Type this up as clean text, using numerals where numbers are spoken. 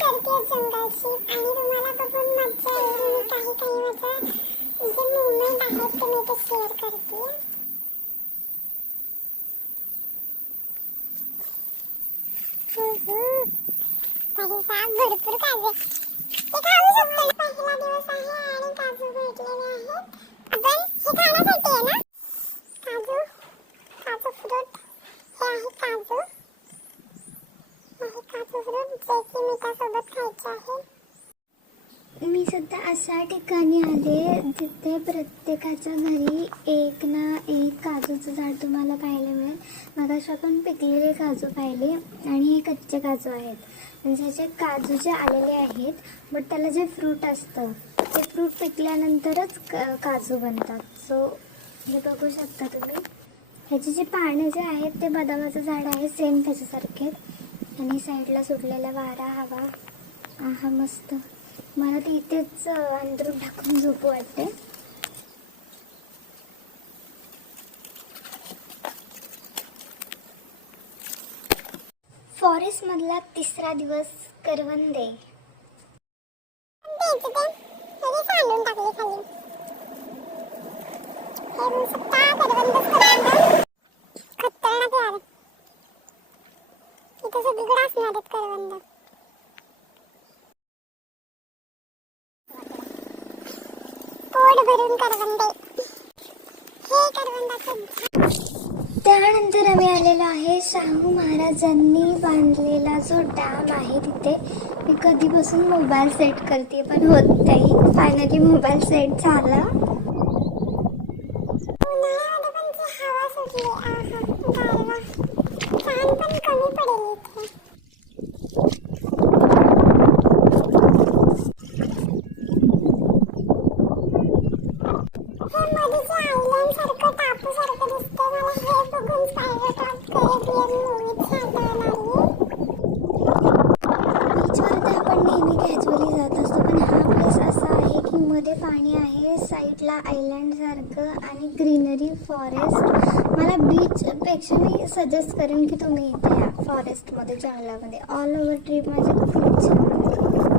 करते जंगलची आणि तुम्हाला बघून मजा येईल. मी काही काही माझं जे मुवमेंट आहेत ते मी ते शेअर करते. काही साप भरपूर काजू ते खाऊ शकतो. पहिला दिवस आहे आणि काजू भेटलेले आहेत. आपण हे खाण्यासाठी आहे ना काजू. काजू फ्रूट हे आहे काजू. काजू फ्रूट जे की मिठासोबत खायचे आहे. मी सध्या अशा ठिकाणी आले जिथे प्रत्येकाच्या घरी एक ना एक काजूचं झाड तुम्हाला पाहायला मिळेल. मगाशी आपण पिकलेले काजू पाहिले आणि हे कच्चे काजू आहेत. म्हणजे जे काजू जे आलेले आहेत बट त्याला जे फ्रूट असतं ते फ्रूट पिकल्यानंतरच काजू बनतात. सो हे बघू शकता तुम्ही. ह्याचे जे पाने जे आहेत ते बदामाचं झाड आहे सेम त्याच्यासारखे. आणि साईडला सुटलेला वारा हवा आहा मस्त. मला ते इथेच अंथरूण टाकून झोपू वाटते. फॉरेस्ट मधला तिसरा दिवस करवंदे. त्यानंतर आम्ही आलेलो आहे शाहू महाराजांनी बांधलेला जो डॅम आहे तिथे. मी कधीपासून मोबाईल सेट करते पण होत नाही. फायनली मोबाईल सेट झाला. मध्ये पाणी आहे, साईडला आयलँड सारखं आणि ग्रीनरी फॉरेस्ट. मला बीच पेक्षा मी सजेस्ट करेन की तुम्ही इथे या फॉरेस्टमध्ये जंगलामध्ये. ऑल ओव्हर ट्रिप माझी खूप छान.